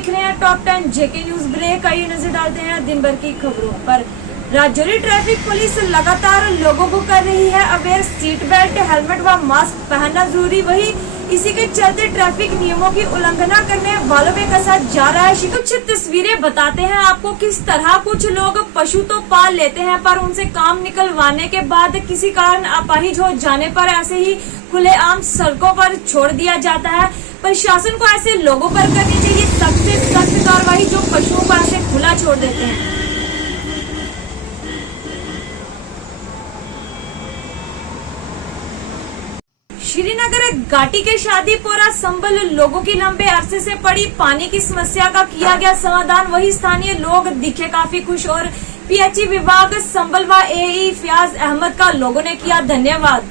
देख रहे हैं टॉप 10 जेके न्यूज ब्रेक। आइए नजर डालते हैं दिन भर की खबरों पर। राजौरी ट्रैफिक पुलिस लगातार लोगों को कर रही है अवेयर। सीट बेल्ट, हेलमेट व मास्क पहनना जरूरी, वही इसी के चलते ट्रैफिक नियमों की उल्लंघना करने वालों में कसा जा रहा है। कुछ तस्वीरें बताते हैं आपको किस तरह कुछ लोग पशु तो पाल लेते हैं पर उनसे काम निकलवाने के बाद किसी कारण अपाहिज हो जाने पर ऐसे ही खुलेआम सड़कों पर छोड़ दिया जाता है। प्रशासन को ऐसे लोगों पर करनी चाहिए सख्त से सख्त कार्रवाई जो पशुओं को ऐसे खुला छोड़ देते हैं। श्रीनगर घाटी के शादीपुरा संबल लोगों की लंबे अरसे से पड़ी पानी की समस्या का किया गया समाधान। वही स्थानीय लोग दिखे काफी खुश और पीएचई विभाग संबल व एई फयाज अहमद का लोगों ने किया धन्यवाद।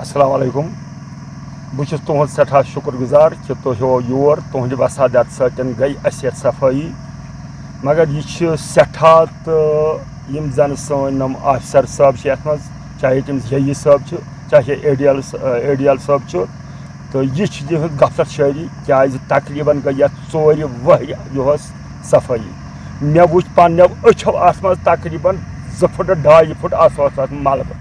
अस्सलाम वालेकुम। बहुत तुहद सठा शुक्रगुजार कि तुहो योर तुहद वसादत सतन गई असर सफाई, मगर यह सठा तो यम जन सन ऑफिसर साहब मज, चाहे तम जई साहब चाहे एडीएल साहब, तो यह गफलत शारी क्या तकरीबन गई 4 वहर यह सफाई। मे वो पन्ने अछो मज तकरीबन 2 फुट 2.5 फुट मलबह।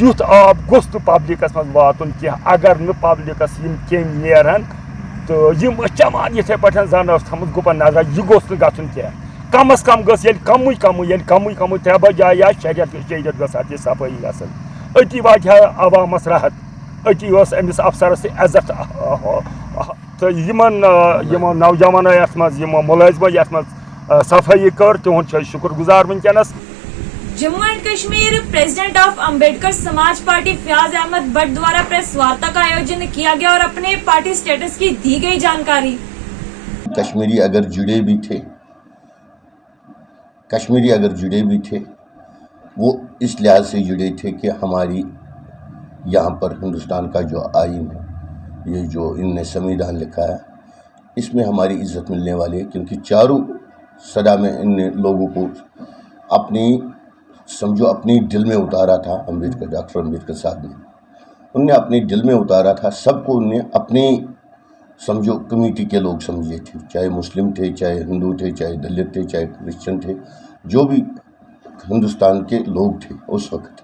युथ आब गोस पब्लिकस मज वातुन कह, अगर न पब्लिकस केम नेरन तो यम चमान इथे पे जन थमुत गुपन नजर, यह गोस गन कह। कम अज कम गई कम 3 बजे या शरीयत गई सफाई गसन, अति वात अवामस राहत, अति अमिस अफसरस इज्जत। तो यमो नौजवान यथ मज मुलाजिम यथ मज सफाई कर तुहद शुक्रगुजार वनकस। Jammu and Kashmir president of Ambedkar Samaj party Fayaz Ahmad Bhatt द्वारा प्रेस वार्ता का आयोजन किया गया और अपने पार्टी स्टेटस की दी गई जानकारी। कश्मीरी अगर जुड़े भी थे वो इस लिहाज से जुड़े थे कि हमारी यहाँ पर हिंदुस्तान का जो आइन है, ये जो इनने संविधान लिखा है, इसमें हमारी इज्जत मिलने वाली है। क्योंकि चारों सदा में इन लोगों को अपनी दिल में उतारा था। डॉक्टर अम्बेडकर साहब ने उनने अपने दिल में उतारा था। सबको उनने अपनी कम्युनिटी के लोग समझे थे, चाहे मुस्लिम थे, चाहे हिंदू थे, चाहे दलित थे, चाहे क्रिश्चियन थे, जो भी हिंदुस्तान के लोग थे उस वक्त,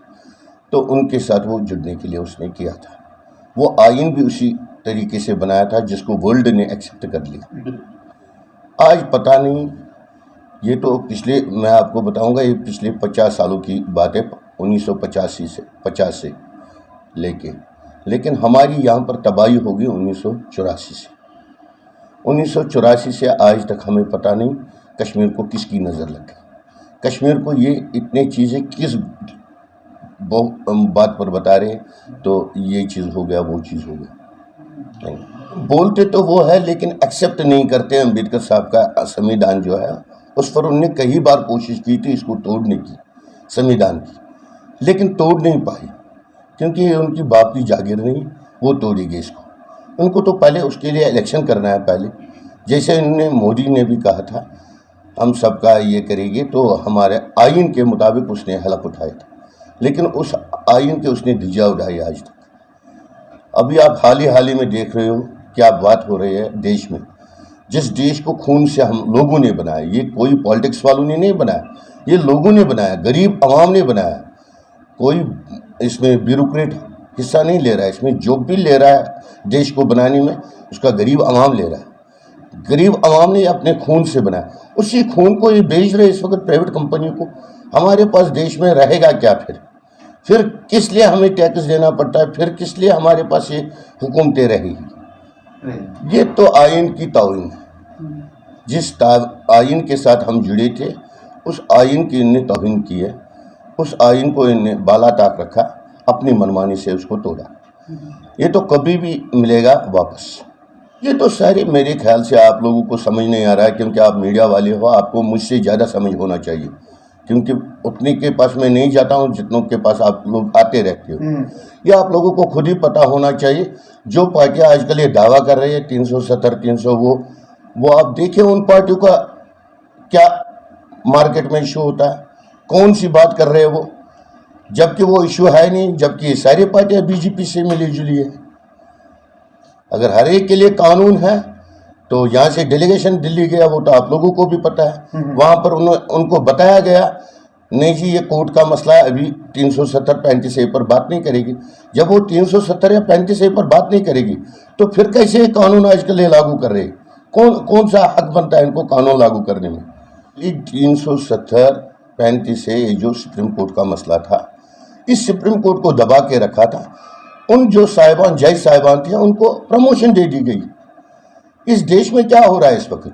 तो उनके साथ वो जुड़ने के लिए उसने किया था। वो आइन भी उसी तरीके से बनाया था जिसको वर्ल्ड ने एक्सेप्ट कर लिया। आज पता नहीं, ये तो मैं आपको बताऊंगा, ये पिछले 50 सालों की बात है, 1950 से लेकिन हमारी यहाँ पर तबाही होगी 1984 से। 1984 से आज तक हमें पता नहीं कश्मीर को किसकी नज़र लग गई। कश्मीर को ये इतने चीज़ें किस बात पर बता रहे, तो ये चीज़ हो गया, वो चीज़ हो गया। बोलते तो वो है लेकिन एक्सेप्ट नहीं करते। अम्बेडकर साहब का संविधान जो है, उस पर उनने कई बार कोशिश की थी इसको तोड़ने की, संविधान की, लेकिन तोड़ नहीं पाई क्योंकि ये उनकी बाप की जागीर नहीं, वो तोड़ेगी इसको। उनको तो पहले उसके लिए इलेक्शन करना है पहले, जैसे उन्होंने मोदी ने भी कहा था हम सबका ये करेंगे, तो हमारे आइन के मुताबिक उसने हलफ उठाए थे, लेकिन उस आइन के उसने धिजा उठाई आज तक। अभी आप हाल ही में देख रहे हो क्या बात हो रही है देश में। जिस देश को खून से हम लोगों ने बनाया, ये कोई पॉलिटिक्स वालों ने नहीं बनाया, ये लोगों ने बनाया, गरीब आवाम ने बनाया। कोई इसमें ब्यूरोक्रेट हिस्सा नहीं ले रहा है, इसमें जो भी ले रहा है देश को बनाने में उसका गरीब आवाम ले रहा है। गरीब आवाम ने अपने खून से बनाया, उसी खून को ये बेच रहे इस वक्त प्राइवेट कंपनियों को। हमारे पास देश में रहेगा क्या फिर किस लिए हमें टैक्स देना पड़ता है, फिर किस लिए हमारे पास ये हुकूमतें रहेगी। ये तो आइन की तौहीन है। जिस आइन के साथ हम जुड़े थे उस आइन की इनने तौहीन की है, उस आइन को इनने बाला टाक रखा, अपनी मनमानी से उसको तोड़ा। ये तो कभी भी मिलेगा वापस। ये तो सारे मेरे ख्याल से आप लोगों को समझ नहीं आ रहा है, क्योंकि आप मीडिया वाले हो, आपको मुझसे ज़्यादा समझ होना चाहिए, क्योंकि उतने के पास मैं नहीं जाता हूँ जितनों के पास आप लोग आते रहते हो। ये आप लोगों को खुद ही पता होना चाहिए। जो पार्टियाँ आजकल ये दावा कर रही है 370 300 वो आप देखिए उन पार्टियों का क्या मार्केट में इशू होता है, कौन सी बात कर रहे हैं वो, जबकि वो इशू है नहीं, जबकि ये सारी पार्टियाँ बीजेपी से मिली जुली है। अगर हर एक के लिए कानून है तो यहाँ से डेलीगेशन दिल्ली गया, वो तो आप लोगों को भी पता है। वहाँ पर उनको बताया गया नहीं जी ये कोर्ट का मसला है, अभी 370 35A पर बात नहीं करेगी। जब वो 370 या 35A पर बात नहीं करेगी तो फिर कैसे ये कानून आजकल ये लागू कर रहे हैं? कौन सा हक बनता है इनको कानून लागू करने में? ये 370 35A जो सुप्रीम कोर्ट का मसला था, इस सुप्रीम कोर्ट को दबा के रखा था। उन जो साहिबान जज साहिबान थे उनको प्रमोशन दे दी गई। इस देश में क्या हो रहा है इस वक्त?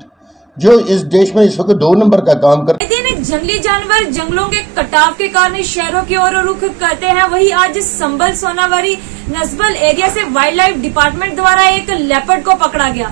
जो इस देश में इस वक्त 2 नंबर का काम कर जंगली जानवर जंगलों के कटाव के कारण शहरों की ओर रुख करते हैं। वही आज संभल सोनावारी नस्बल एरिया से वाइल्ड लाइफ डिपार्टमेंट द्वारा एक लेपर्ड को पकड़ा गया।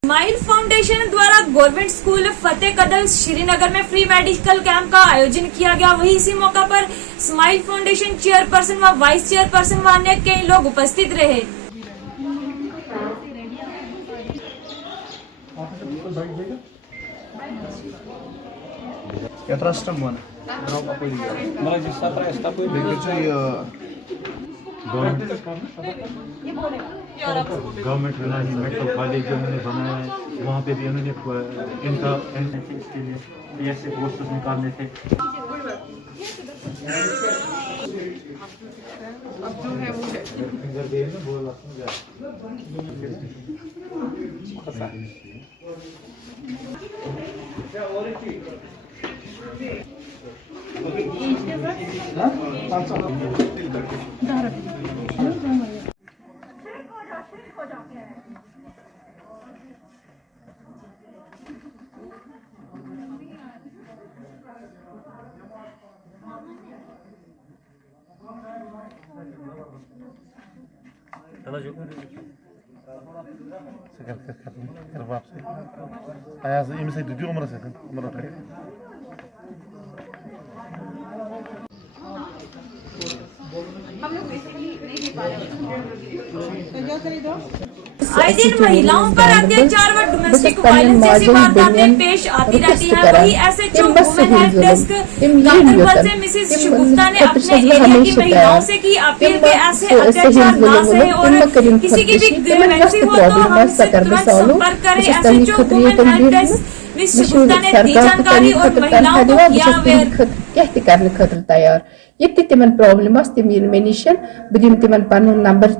स्माइल फाउंडेशन द्वारा गवर्नमेंट स्कूल फतेह कदल श्रीनगर में फ्री मेडिकल कैंप का आयोजन किया गया। वही इसी मौका पर स्माइल फाउंडेशन चेयरपर्सन व वाइस चेयरपर्सन व अन्य कई लोग उपस्थित रहे। गवर्नमेंट मेडिकल कॉलेज जो उन्होंने बनाया है, वहाँ पे भी उन्होंने इनका इसके लिए ऐसे पोस्टर्स निकालने थे। अब जो है आए दिन महिलाओं पर अत्याचार व डोमेस्टिक वायलेंस जैसी वारदातें पेश आती रहती हैं। वही ऐसे जो वुमेन हेल्प डेस्क गांधरबल से मिसेस शिगुफ्ता ने अपने एरिया की महिलाओं से की अपील के ऐसे अत्याचार ना सहे और किसी की भी ग्रीवेंसी हो तो हमसे तुरंत संपर्क करें। ऐसे जो women help desk miss Shagufta ने दी जानकारी और महिलाओं को किया अवेयर। तैयार ये तिमन प्रॉब्लम तिम मे निश बह दिम तिमन पन नंबर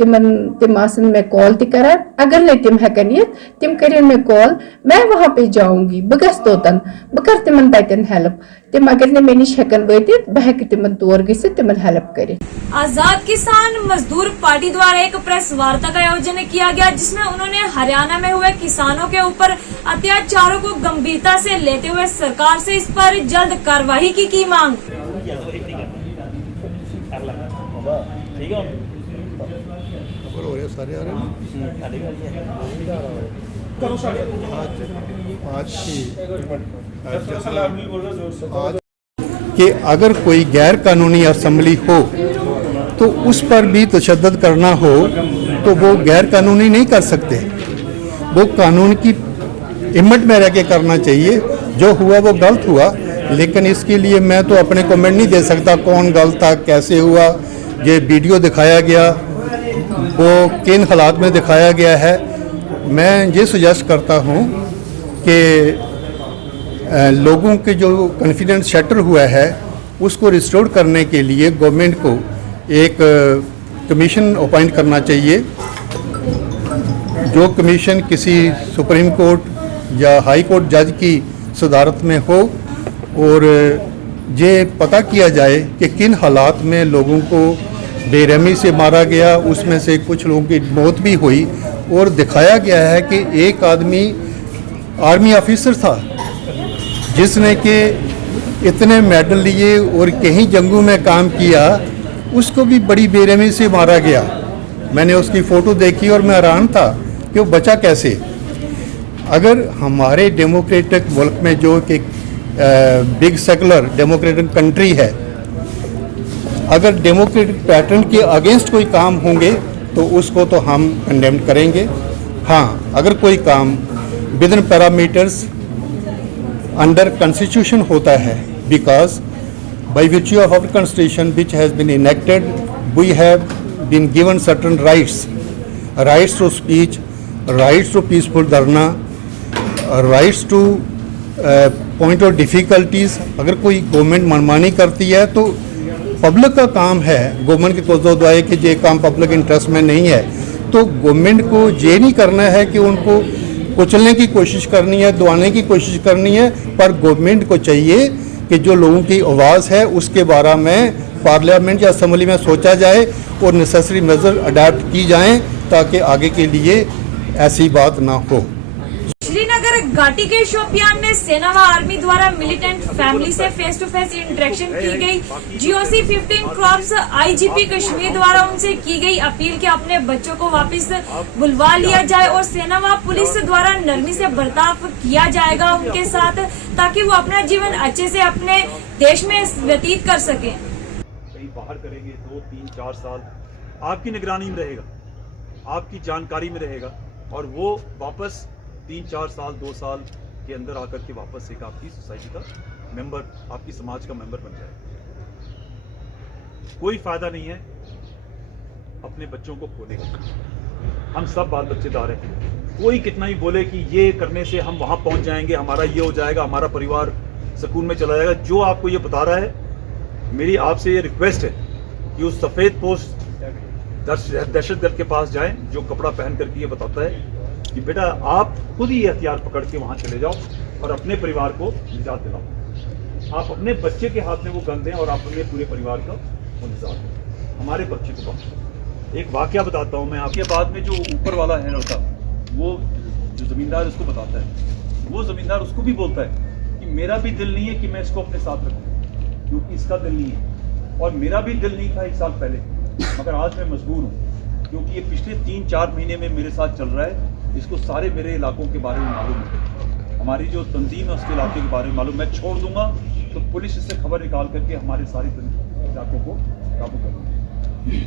तिम आसन मे कॉल करान। अगर नहीं तिम हेकन ये तिम करें मे कॉल, मैं वहाँ पे जाऊंगी, बह गस तोतन, बह कर तिमन ततन हेल्प। तिम अगर ने मे निश हेकन वतित बह हेक तिमन तौर गि तिमन हेल्प कर। आजाद किसान मजदूर पार्टी द्वारा एक प्रेस वार्ता का आयोजन किया गया, जिसमें उन्होंने हरियाणा में हुए किसानों के ऊपर अत्याचारों को गंभीरता से लेते हुए सरकार से इस पर जल्द कार्रवाई की मांग। कि अगर कोई गैर कानूनी असेंबली हो तो उस पर भी तशद्दुद करना हो तो वो गैर कानूनी नहीं कर सकते, वो कानून की हिम्मत में रह के करना चाहिए। जो हुआ वो गलत हुआ, लेकिन इसके लिए मैं तो अपने कमेंट नहीं दे सकता कौन गलत था, कैसे हुआ, ये वीडियो दिखाया गया, वो किन हालात में दिखाया गया है। मैं ये सजेस्ट करता हूँ कि लोगों के जो कॉन्फिडेंस शटर हुआ है उसको रिस्टोर करने के लिए गवर्नमेंट को एक कमीशन अपॉइंट करना चाहिए, जो कमीशन किसी सुप्रीम कोर्ट या हाई कोर्ट जज की सदारत में हो, और ये पता किया जाए कि किन हालात में लोगों को बेरहमी से मारा गया, उसमें से कुछ लोगों की मौत भी हुई, और दिखाया गया है कि एक आदमी आर्मी ऑफिसर था जिसने कि इतने मेडल लिए और कहीं जंगों में काम किया, उसको भी बड़ी बेरहमी से मारा गया। मैंने उसकी फ़ोटो देखी और मैं हैरान था कि वो बचा कैसे। अगर हमारे डेमोक्रेटिक मुल्क में जो कि बिग सेकुलर डेमोक्रेटिक कंट्री है, अगर डेमोक्रेटिक पैटर्न के अगेंस्ट कोई काम होंगे तो उसको तो हम कंडेम करेंगे। हाँ, अगर कोई काम with in parameters under constitution होता है, because by which of our constitution which has been enacted we have been given certain rights, rights to speech, rights to peaceful dharna, rights to point of difficulties. अगर कोई government मनमानी करती है तो public का काम है गवर्नमेंट की तवज्जो दिलाए कि ये काम पब्लिक इंटरेस्ट में नहीं है, तो गवर्नमेंट को ये नहीं करना है कि उनको कुचलने की कोशिश करनी है, दबाने की कोशिश करनी है, पर गवर्नमेंट को चाहिए कि जो लोगों की आवाज़ है उसके बारे में पार्लियामेंट या असम्बली में सोचा जाए और नेसेसरी मेजर अडैप्ट की जाएं ताकि आगे के लिए ऐसी बात ना हो। श्रीनगर घाटी के शोपियान में सेना व आर्मी द्वारा मिलिटेंट फैमिली से फेस टू फेस इंटरेक्शन की गई। जीओसी 15 क्रॉप्स आईजीपी कश्मीर द्वारा उनसे की गई अपील कि अपने बच्चों को वापस बुलवा लिया जाए और सेना व पुलिस द्वारा नरमी से बर्ताव किया जाएगा उनके साथ, ताकि वो अपना जीवन अच्छे से अपने देश में व्यतीत कर सके। कहीं बाहर करेंगे 2, 3, 4 साल आपकी निगरानी में रहेगा, आपकी जानकारी में रहेगा, और वो वापस 3, 4 साल 2 साल के अंदर आकर के वापस एक आपकी सोसाइटी का मेंबर, आपकी समाज का मेंबर बन जाए। कोई फायदा नहीं है अपने बच्चों को खोने का। हम सब बाल बच्चेदार हैं, कोई कितना ही बोले कि ये करने से हम वहां पहुंच जाएंगे, हमारा ये हो जाएगा, हमारा परिवार सुकून में चला जाएगा। जो आपको ये बता रहा है, मेरी आपसे ये रिक्वेस्ट है कि उस सफेद पोस्ट दहशतगर्द के पास जाएं जो कपड़ा पहन करके ये बताता है कि बेटा आप खुद ही ये हथियार पकड़ के वहां चले जाओ और अपने परिवार को निजात दिलाओ। आप अपने बच्चे के हाथ में वो गन दें और आप अपने पूरे परिवार का वो निजात दें, हमारे बच्चे को बचाओ। एक वाकया बताता हूँ मैं आपके, बाद में जो ऊपर वाला है लड़का, वो जो जमींदार उसको बताता है, वो जमींदार उसको भी बोलता है कि मेरा भी दिल नहीं है कि मैं इसको अपने साथ रखूँ, क्योंकि इसका दिल नहीं है और मेरा भी दिल नहीं था 1 साल पहले, मगर आज मैं मजबूर हूँ क्योंकि ये पिछले 3-4 महीने में मेरे साथ चल रहा है। इसको सारे मेरे इलाकों के बारे में मालूम है, हमारी जो तंजीम है उसके इलाके के बारे में मालूम। मैं छोड़ दूंगा तो पुलिस इससे खबर निकाल करके हमारे सारे इलाकों को काबू कर लूँगी,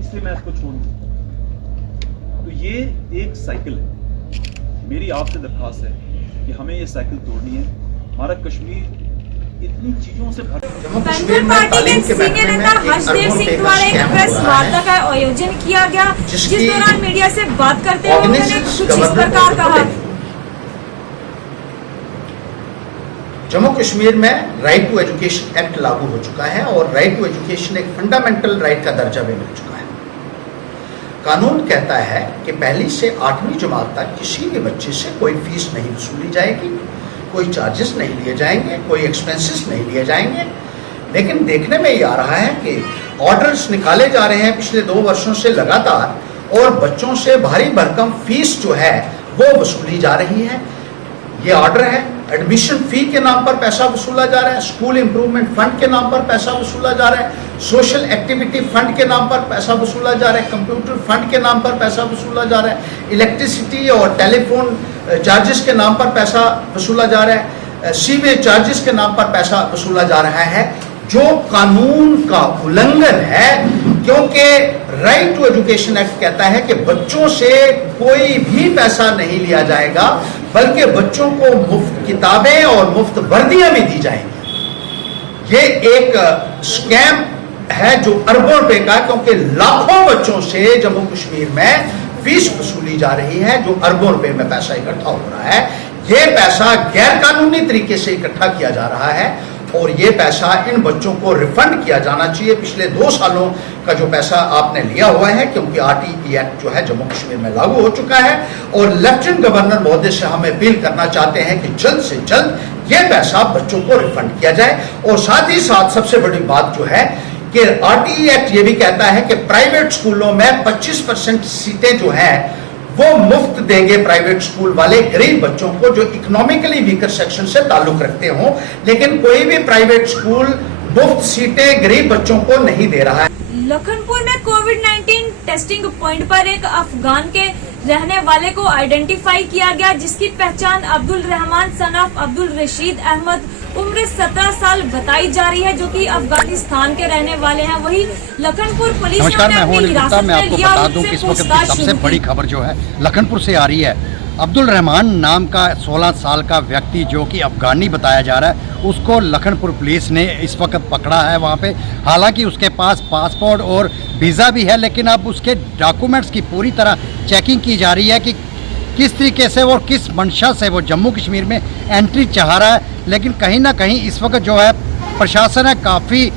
इसलिए मैं इसको छोड़ दूँ। तो ये एक साइकिल है। मेरी आपसे दरख्वास्त है कि हमें ये साइकिल तोड़नी है। हमारा कश्मीर इतनी चीजों से पेंथर पार्टी के सीनियर नेता हर्षदेव सिंह द्वारा एक प्रेस वार्ता का आयोजन किया गया, जिस दौरान मीडिया से बात करते हुए उन्होंने कुछ इस प्रकार कहा। जम्मू कश्मीर में राइट टू एजुकेशन एक्ट लागू हो चुका है और राइट टू एजुकेशन एक फंडामेंटल राइट का दर्जा भी मिल चुका है। कानून कहता है कि 1ली से 8वीं जमात तक किसी भी बच्चे से कोई फीस नहीं वसूली जाएगी, कोई चार्जेस नहीं लिए जाएंगे, कोई एक्सपेंसेस नहीं लिए जाएंगे। लेकिन देखने में ये आ रहा है कि ऑर्डर्स निकाले जा रहे हैं पिछले 2 वर्षों से लगातार और बच्चों से भारी भरकम फीस जो है वो वसूली जा रही है। ये ऑर्डर है, एडमिशन फी के नाम पर पैसा वसूला जा रहा है, स्कूल इंप्रूवमेंट फंड के नाम पर पैसा वसूला जा रहा है, सोशल एक्टिविटी फंड के नाम पर पैसा वसूला जा रहा है, कंप्यूटर फंड के नाम पर पैसा वसूला जा रहा है, इलेक्ट्रिसिटी और टेलीफोन चार्जेस के नाम पर पैसा वसूला जा रहा है, सीवेज चार्जेस के नाम पर पैसा वसूला जा रहा है। जो कानून का उल्लंघन है, क्योंकि राइट टू एजुकेशन एक्ट कहता है कि बच्चों से कोई भी पैसा नहीं लिया जाएगा, बल्कि बच्चों को मुफ्त किताबें और मुफ्त वर्दियां भी दी जाएंगी। ये एक स्कैम है जो अरबों रुपए का, क्योंकि लाखों बच्चों से जम्मू कश्मीर में फीस वसूली जा रही है, जो अरबों रुपए में पैसा इकट्ठा हो रहा है। ये पैसा गैर कानूनी तरीके से इकट्ठा किया जा रहा है और ये पैसा इन बच्चों को रिफंड किया जाना चाहिए। पिछले 2 सालों का जो पैसा आपने लिया हुआ है, क्योंकि RTE एक्ट जो है जम्मू कश्मीर में लागू हो चुका है, और लेफ्टिनेंट गवर्नर महोदय से हम अपील करना चाहते हैं कि जल्द से जल्द ये पैसा बच्चों को रिफंड किया जाए। और साथ ही साथ सबसे बड़ी बात जो है कि RTE एक्ट ये भी कहता है कि प्राइवेट स्कूलों में 25% सीटें जो हैं वो मुफ्त देंगे प्राइवेट स्कूल वाले गरीब बच्चों को जो इकोनॉमिकली वीकर सेक्शन से ताल्लुक रखते हों, लेकिन कोई भी प्राइवेट स्कूल मुफ्त सीटें गरीब बच्चों को नहीं दे रहा है। लखनपुर में कोविड-19 टेस्टिंग पॉइंट पर एक अफगान के रहने वाले को आइडेंटिफाई किया गया, जिसकी पहचान अब्दुल रहमान सन ऑफ अब्दुल रशीद अहमद उम्र 17 साल बताई जा रही है, जो कि अफगानिस्तान के रहने वाले हैं। वही लखनपुर पुलिस ने नमस्कार, मैं हूं अपनी अनिल गुप्ता। हिरासत मैं में आपको लिया, बता दूं उनसे कि इस वक्त की पूछताछ सबसे शुरू बड़ी की। खबर जो है लखनपुर से आ रही है। अब्दुल रहमान नाम का 16 साल का व्यक्ति जो कि अफगानी बताया जा रहा है, उसको लखनपुर पुलिस ने इस वक्त पकड़ा है वहाँ पे। हालांकि उसके पास पासपोर्ट और वीज़ा भी है, लेकिन अब उसके डॉक्यूमेंट्स की पूरी तरह चेकिंग की जा रही है कि किस तरीके से और किस मंशा से वो जम्मू कश्मीर में एंट्री चाह रहा है। लेकिन कहीं ना कहीं इस वक्त जो है प्रशासन है काफ़ी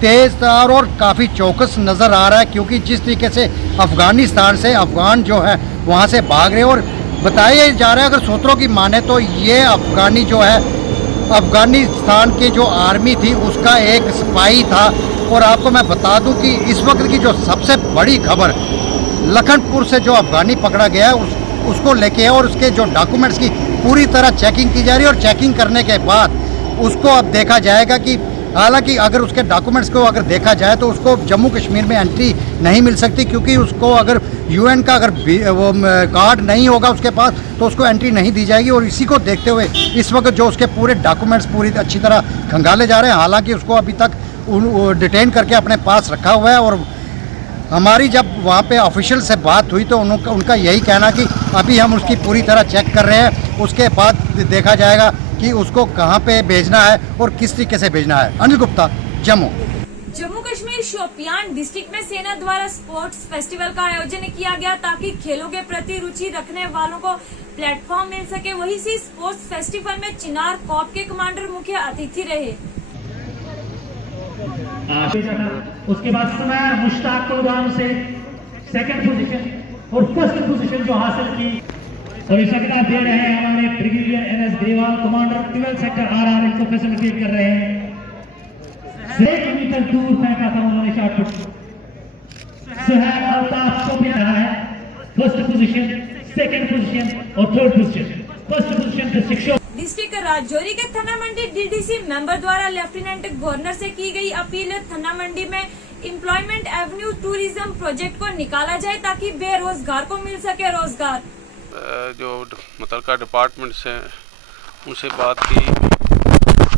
तेज़दार और काफ़ी चौकस नज़र आ रहा है, क्योंकि जिस तरीके से अफ़गानिस्तान से अफ़गान जो है वहाँ से भाग रहे हैं। और बताया जा रहा है, अगर सूत्रों की माने तो ये अफ़गानी जो है अफ़गानिस्तान की जो आर्मी थी उसका एक सिपाही था। और आपको मैं बता दूं कि इस वक्त की जो सबसे बड़ी खबर लखनपुर से जो अफ़गानी पकड़ा गया है उसको लेके है, और उसके जो डॉक्यूमेंट्स की पूरी तरह चेकिंग की जा रही है। और चेकिंग करने के बाद उसको अब देखा जाएगा कि हालांकि अगर उसके डॉक्यूमेंट्स को अगर देखा जाए तो उसको जम्मू कश्मीर में एंट्री नहीं मिल सकती, क्योंकि उसको अगर UN का अगर वो कार्ड नहीं होगा उसके पास तो उसको एंट्री नहीं दी जाएगी। और इसी को देखते हुए इस वक्त जो उसके पूरे डॉक्यूमेंट्स पूरी अच्छी तरह खंगाले जा रहे हैं। हालांकि उसको अभी तक डिटेन करके अपने पास रखा हुआ है। और हमारी जब वहाँ पे ऑफिशियल से बात हुई तो उनका यही कहना कि अभी हम उसकी पूरी तरह चेक कर रहे हैं, उसके बाद देखा जाएगा कि उसको कहाँ पे भेजना है और किस तरीके से भेजना है। अनिल गुप्ता, जम्मू। जम्मू कश्मीर शोपियान डिस्ट्रिक्ट में सेना द्वारा स्पोर्ट्स फेस्टिवल का आयोजन किया गया, ताकि खेलों के प्रति रुचि रखने वालों को प्लेटफॉर्म मिल सके। वहीं से स्पोर्ट्स फेस्टिवल में चिनार कॉप के कमांडर मुख्य अतिथि रहे। उसके बाद समय मुश्ताक को से सेकंड पोजीशन और फर्स्ट पोजीशन जो हासिल की। तो इस वक्त दे रहे हैं हमारे brigadier NS Grewal, commander 12 sector RR, इनको फैसिलिटेट कर रहे हैं। 1 मीटर दूर फेंका था उन्होंने शॉट पुट। सुहैब अल्ताफ को भी रहा है फर्स्ट पोजीशन, सेकंड पोजीशन और third position. First position district Rajouri के थाना मंडी DDC मेंबर द्वारा लेफ्टिनेंट गवर्नर से की गई अपील, थाना मंडी में एम्प्लॉयमेंट एवेन्यू टूरिज्म प्रोजेक्ट को निकाला जाए, ताकि बेरोजगार को मिल सके रोजगार। जो मुतलका डिपार्टमेंट से उनसे बात की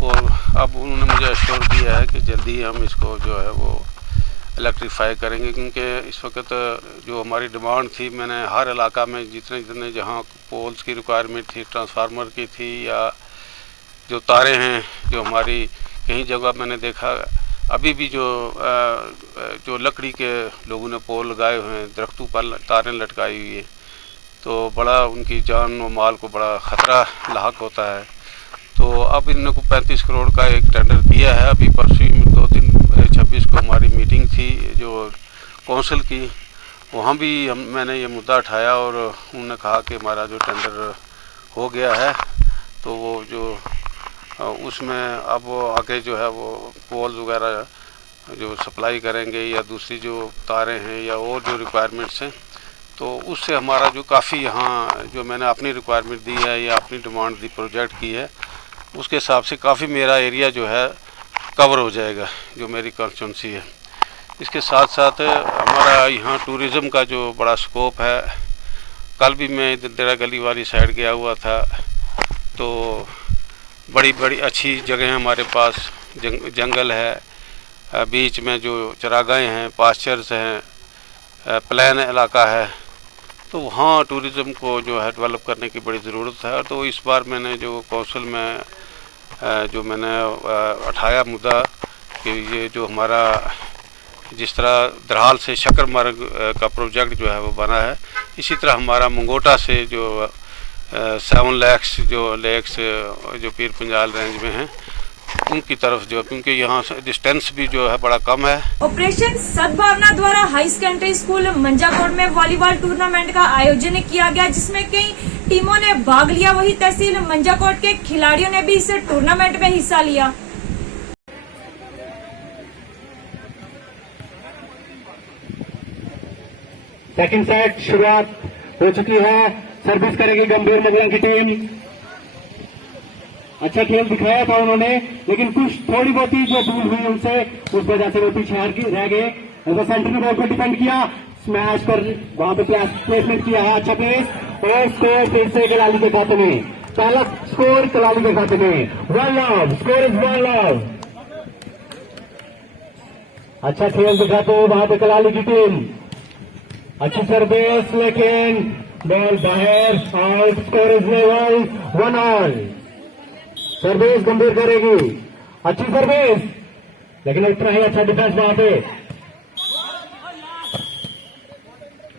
और अब उन्होंने मुझे एश्योर किया है कि जल्दी ही हम इसको जो है वो इलेक्ट्रीफाई करेंगे, क्योंकि इस वक्त जो हमारी डिमांड थी, मैंने हर इलाका में जितने जहाँ पोल्स की रिक्वायरमेंट थी, ट्रांसफार्मर की थी, या जो तारे हैं जो हमारी कहीं जगह मैंने देखा अभी भी जो लकड़ी के लोगों ने पोल लगाए हुए हैं, दरख्तों पर तारें लटकाई हुई है, तो बड़ा उनकी जान और माल को बड़ा ख़तरा लाक होता है। तो अब इन्होंने को 35 करोड़ का एक टेंडर किया है। अभी परसों 2 दिन 26 को हमारी मीटिंग थी जो कौंसिल की, वहाँ भी मैंने ये मुद्दा उठाया और उन्होंने कहा कि हमारा जो टेंडर हो गया है, तो वो जो उसमें अब वो आगे जो है वो पोल्स वगैरह जो सप्लाई करेंगे या दूसरी जो तारें हैं या और जो रिक्वायरमेंट्स हैं, तो उससे हमारा जो काफ़ी यहाँ जो मैंने अपनी रिक्वायरमेंट दी है या अपनी डिमांड दी प्रोजेक्ट की है, उसके हिसाब से काफ़ी मेरा एरिया जो है कवर हो जाएगा, जो मेरी कॉन्स्टिट्यूंसी है। इसके साथ साथ हमारा यहाँ टूरिज़म का जो बड़ा स्कोप है, कल भी मैं दरा गली वाली साइड गया हुआ था, तो बड़ी बड़ी अच्छी जगह हमारे पास जंगल है, बीच में जो चरागाहें हैं, पास्चर्स हैं, प्लेन इलाका है, तो वहाँ टूरिज़्म को जो है डेवलप करने की बड़ी ज़रूरत है। तो इस बार मैंने जो कौंसिल में जो मैंने उठाया मुद्दा कि ये जो हमारा जिस तरह दरहाल से शकरमर्ग का प्रोजेक्ट जो है वो बना है, इसी तरह हमारा मंगोटा से जो 7 लेक्स जो लेक्स जो पीर पंजाल रेंज में हैं उनकी तरफ जो, क्योंकि यहाँ से डिस्टेंस भी जो है बड़ा कम है। ऑपरेशन सद्भावना द्वारा हाई सेकेंडरी स्कूल मंजाकोट में वॉलीबॉल टूर्नामेंट का आयोजन किया गया, जिसमें कई टीमों ने भाग लिया। वहीं तहसील मंजाकोट के खिलाड़ियों ने भी इस टूर्नामेंट में हिस्सा लिया। सेकंड सेट शुरुआत हो चुकी है। सर्विस करेगी गंभीर मुगलों की टीम। अच्छा खेल दिखाया था उन्होंने, लेकिन कुछ थोड़ी बहुत ही जो भूल हुई उनसे, उस वजह से वो पीछे रह गए। सेंटर ने बॉल को डिफेंड किया, स्मैश कर वहां पे प्लेसमेंट किया है, अच्छा प्लेस, और स्कोर फिर से कलाली के खाते में। पहला स्कोर कलाली के खाते में 1 लव, स्कोर इज 1 लव। अच्छा खेल दिखाते हुए वहां पे कलाली की टीम, अच्छी सर्विस, लेकिन बॉल बाहर, out, score is level 1 all. Service गंभीर करेगी, अच्छी सर्विस, लेकिन उतना ही अच्छा डिफेंस वहां पे।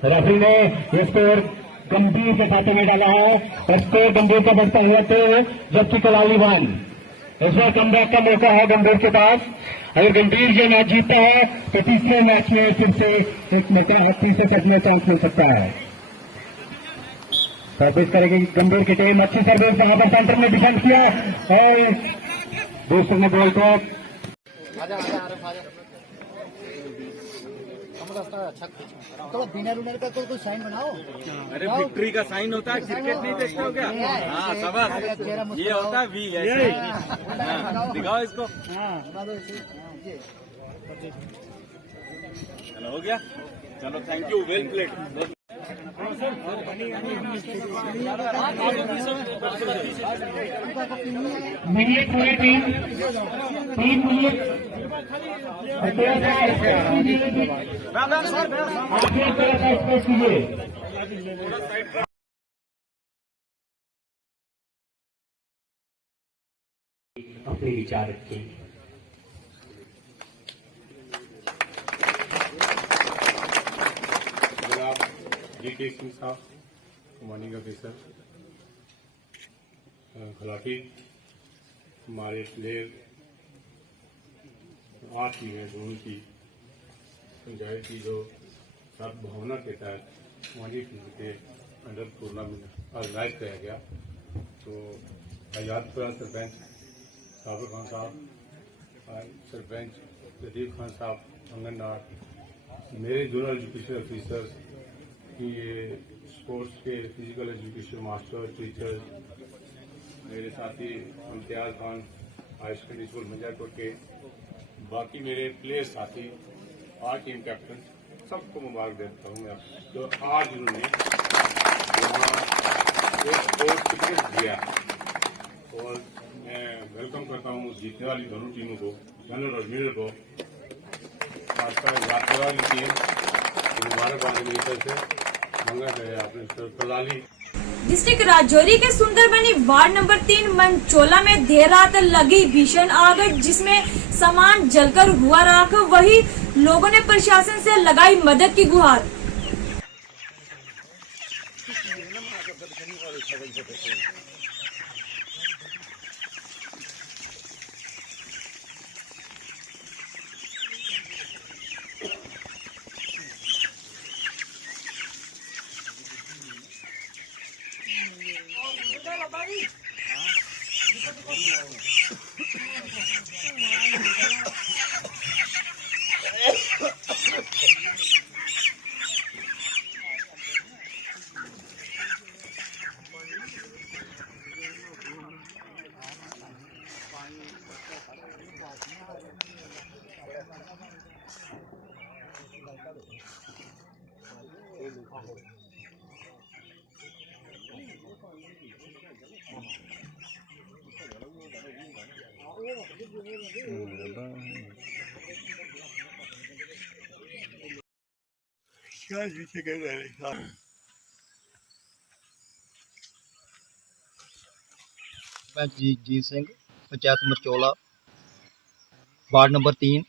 रेफरी ने ये स्कोर गंभीर के खाते में डाला है और स्कोर गंभीर का बढ़ता हुआ तो जबकि कलाली 1। इस बार कमबैक का मौका है गंभीर के पास। अगर गंभीर ये मैच जीतता है तो तीसरे मैच में फिर से एक मतलब तीसरे सेट में चांस मिल सकता है। सर्विस करेगी गंभीर की टीम, अच्छी सर्विस, वहां पर सेंटर ने डिफेंड किया और दूसरे ने बॉल को तो विनर विनर का कोई साइन बनाओ। अरे विक्ट्री का साइन होता है, क्रिकेट नहीं देखते हो क्या? हाँ सब ये होता है वी, दिखाओ इसको। चलो हो गया, चलो थैंक यू, वेल प्लेड। मिलिए पूरी टीम, 3 मिनट अपने विचार रखें। DK सिंह साहब, कमांडिंग ऑफिसर, खिलाड़ी, हमारे प्लेयर 8 टीमें जोन की पंचायत की जो सद्भावना के तहत 1 फील्ड के अंडर टूर्नामेंट ऑर्गेनाइज किया गया। तो आजादपुरा सरपंच साबिर खान साहब, सरपंच लतीफ खान साहब, अंगनवाड़, मेरे जोनल एजुकेशन ऑफिसर्स कि ये स्पोर्ट्स के फिजिकल एजुकेशन मास्टर, टीचर्स, मेरे साथी Imtiyaz Khan high secondary school Manjakot के, बाकी मेरे प्लेयर साथी, 8 टीम कैप्टन, सबको मुबारक देता हूँ मैं, जो आज उन्होंने एक स्पोर्ट्स टिकट दिया। और मैं वेलकम करता हूँ जीतने वाली दोनों टीमों को, विनर और मीडर को, खासकर यात्रा वाली टीम मुबारकबाद मेरी तरफ से। डिस्ट्रिक्ट राजौरी के सुंदरबनी वार्ड नंबर 3 मंचोला में देर रात लगी भीषण आग, जिसमें सामान जलकर हुआ राख। वही लोगों ने प्रशासन से लगाई मदद की गुहार। मैं जीत सिंह, पंचायत मरचोला, वार्ड नंबर 3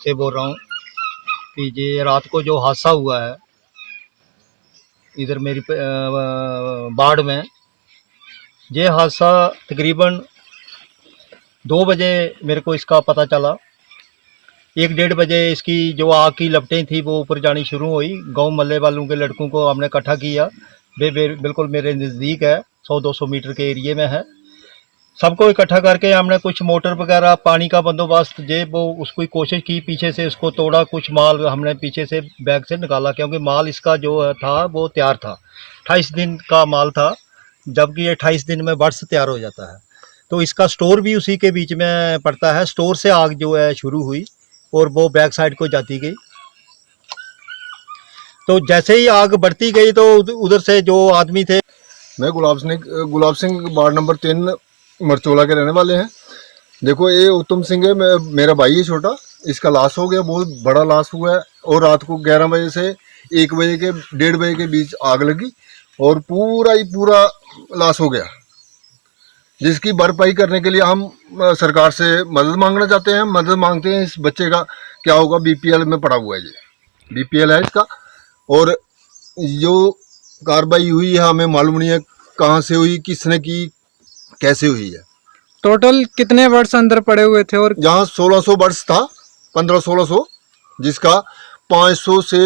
से बोल रहा हूँ कि ये रात को जो हादसा हुआ है इधर मेरी वार्ड में, ये हादसा तकरीबन 2 बजे मेरे को इसका पता चला। 1-1:30 बजे इसकी जो आग की लपटें थी वो ऊपर जानी शुरू हुई। गांव मल्ले वालों के लड़कों को हमने इकट्ठा किया, बिल्कुल मेरे नज़दीक है, 100-200 मीटर के एरिए में है। सबको इकट्ठा करके हमने कुछ मोटर वगैरह, पानी का बंदोबस्त वो उसकी कोशिश की, पीछे से उसको तोड़ा, कुछ माल हमने पीछे से बैग से निकाला, क्योंकि माल इसका जो था वो तैयार था, 28 दिन का माल था, जबकि ये 28 दिन में वर्ष तैयार हो जाता है। तो इसका स्टोर भी उसी के बीच में पड़ता है। स्टोर से आग जो है शुरू हुई और वो बैक साइड को जाती गई। तो जैसे ही आग बढ़ती गई तो उधर से जो आदमी थे, मैं गुलाब सिंह वार्ड नंबर 3 मरचोला के रहने वाले हैं। देखो, ये उत्तम सिंह है, मेरा भाई है छोटा, इसका लाश हो गया, बहुत बड़ा लाश हुआ है। और रात को 11 बजे से 1 बजे के 1:30 बजे के बीच आग लगी और पूरा लाश हो गया, जिसकी भरपाई करने के लिए हम सरकार से मदद मांगना चाहते हैं। मदद मांगते हैं, इस बच्चे का क्या होगा, बीपीएल में पड़ा हुआ है, ये बीपीएल है इसका। और जो कार्रवाई हुई है हमें मालूम नहीं है कहाँ से हुई, किसने की, कैसे हुई है। टोटल कितने वर्ष अंदर पड़े हुए थे? और जहाँ 1600 वर्ष था, 1500-1600, जिसका 500 से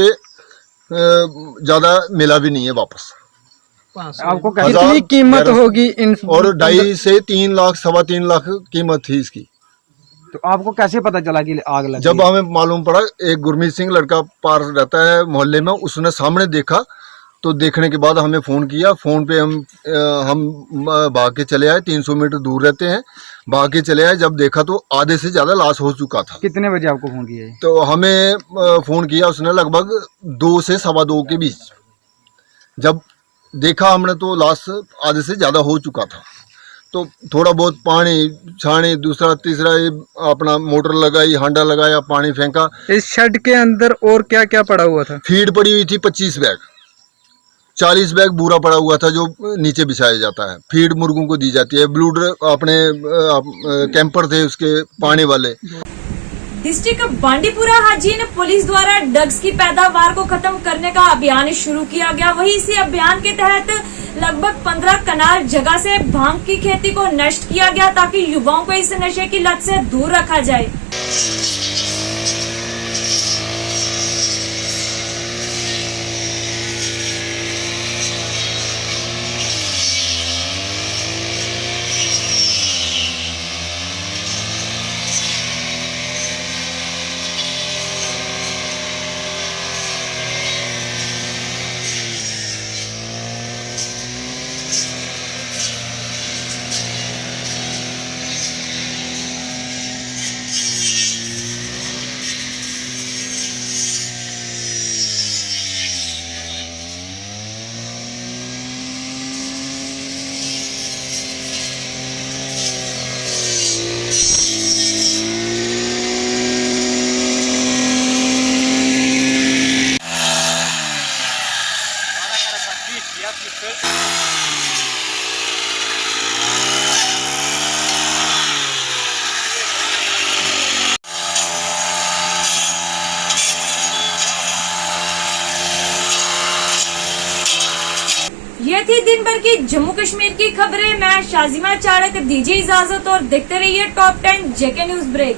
ज़्यादा मिला भी नहीं है वापस। आपको कितनी कीमत होगी इन? और 2.5 से 3 लाख, 3.25 लाख कीमत थी इसकी। तो आपको कैसे पता चला कि आग लगी? जब हमें मालूम पड़ा, एक गुरमीत सिंह लड़का पार रहता है मोहल्ले में, उसने सामने देखा, तो देखने के बाद हमें फ़ोन किया। फ़ोन पे हम भाग के चले आए, 300 मीटर दूर रहते हैं, भाग के चले आए। जब देखा तो आधे से ज़्यादा लाश हो चुका था। कितने बजे आपको फ़ोन किया? तो हमें फ़ोन किया उसने लगभग 2 से 2:15 के बीच। जब देखा हमने तो लाश आधे से ज़्यादा हो चुका था। तो थोड़ा बहुत पानी छानी, दूसरा तीसरा ये अपना मोटर लगाई, हांडा लगाया, पानी फेंका। इस शेड के अंदर और क्या क्या पड़ा हुआ था? फीड पड़ी हुई थी 25 बैग, 40 बैग बूरा पड़ा हुआ था जो नीचे बिछाया जाता है, फीड मुर्गों को दी जाती है। ब्लूडर अपने कैंपर थे उसके पानी वाले। डिस्ट्रिक्ट बांडीपुरा हाजीन पुलिस द्वारा ड्रग्स की पैदावार को खत्म करने का अभियान शुरू किया गया। वहीं इसी अभियान के तहत लगभग 15 कनाल जगह से भांग की खेती को नष्ट किया गया, ताकि युवाओं को इस नशे की लत से दूर रखा जाए। ये थी दिन भर की जम्मू कश्मीर की खबरें। मैं शाजिमा चाड़क, दीजिए इजाजत और देखते रहिए टॉप 10 जेके न्यूज ब्रेक।